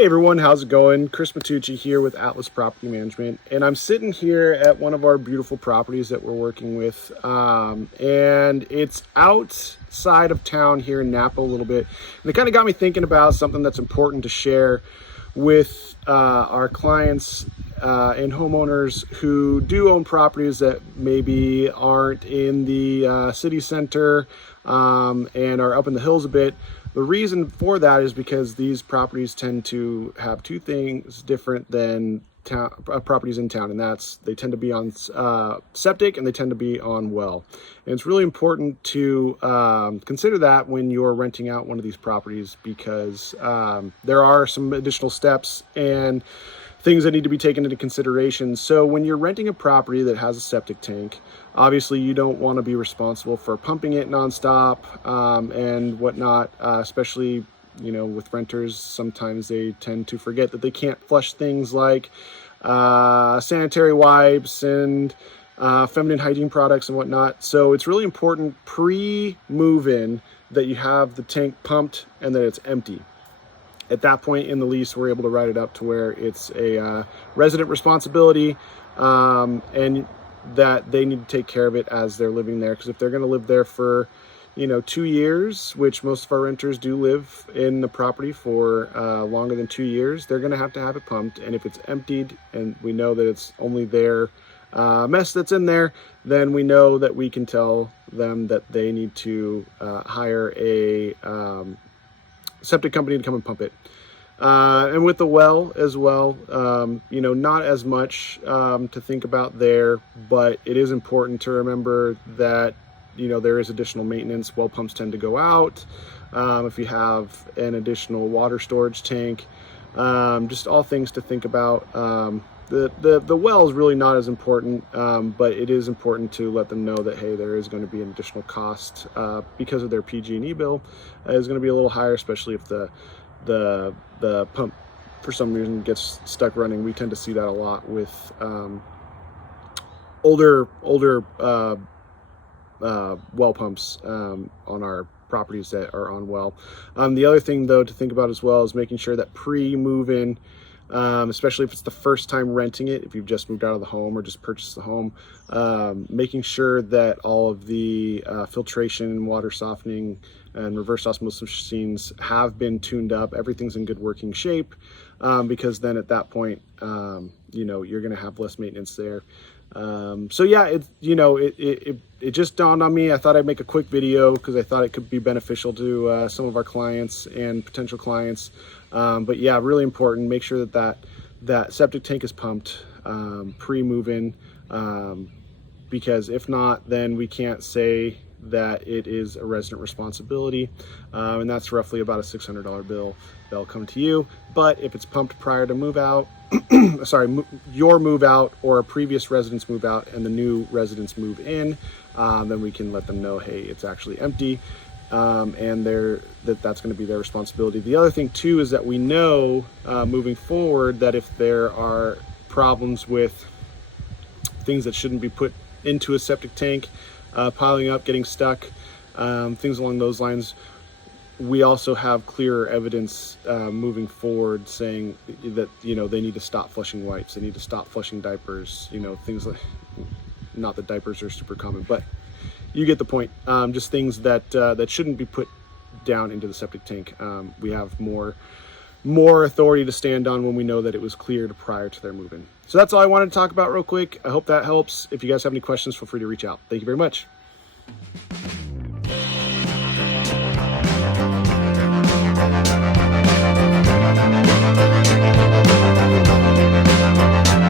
Hey everyone, how's it going? Chris Matucci here with Atlas Property Management, and I'm sitting here at one of our beautiful properties that we're working with, and it's outside of town here in Napa a little bit, and it kind of got me thinking about something that's important to share with our clients and homeowners who do own properties that maybe aren't in the city center and are up in the hills a bit. The reason for that is because these properties tend to have two things different than properties in town, and that's they tend to be on septic and they tend to be on well. And it's really important to consider that when you're renting out one of these properties, because there are some additional steps and things that need to be taken into consideration. So when you're renting a property that has a septic tank, obviously you don't want to be responsible for pumping it nonstop and whatnot, especially, you know, with renters. Sometimes they tend to forget that they can't flush things like sanitary wipes and feminine hygiene products and whatnot. So it's really important pre-move-in that you have the tank pumped and that it's empty. At that point in the lease, we're able to write it up to where it's a resident responsibility and that they need to take care of it as they're living there. Because if they're going to live there for, 2 years, which most of our renters do live in the property for longer than 2 years, they're going to have it pumped. And if it's emptied and we know that it's only their mess that's in there, then we know that we can tell them that they need to hire a septic company to come and pump it. And with the well as well, not as much to think about there, but it is important to remember that, there is additional maintenance. Well pumps tend to go out. If you have an additional water storage tank, just all things to think about. The well is really not as important, but it is important to let them know that, hey, there is going to be an additional cost because of their PG&E bill is going to be a little higher, especially if the pump for some reason gets stuck running. We tend to see that a lot with older well pumps on our properties that are on well. The other thing though to think about as well is making sure that pre-move-in, especially if it's the first time renting it, if you've just moved out of the home or just purchased the home, making sure that all of the filtration, water softening, and reverse osmosis machines have been tuned up. Everything's in good working shape, because then at that point, you're going to have less maintenance there. So yeah, it just dawned on me. I thought I'd make a quick video because I thought it could be beneficial to some of our clients and potential clients. But yeah, really important. Make sure that septic tank is pumped pre-move-in, because if not, then we can't say that it is a resident responsibility, and that's roughly about a $600 bill that'll come to you. But if it's pumped prior to move out, your move out or a previous resident's move out and the new residents move in, then we can let them know, hey, it's actually empty, and that's going to be their responsibility. The other thing too is that we know moving forward that if there are problems with things that shouldn't be put into a septic tank, piling up, getting stuck, things along those lines, we also have clearer evidence moving forward saying that, they need to stop flushing wipes, they need to stop flushing diapers, things like, not that diapers are super common, but you get the point. Just things that shouldn't be put down into the septic tank. We have more authority to stand on when we know that it was cleared prior to their move-in. So that's all I wanted to talk about real quick. I hope that helps. If you guys have any questions, feel free to reach out. Thank you very much.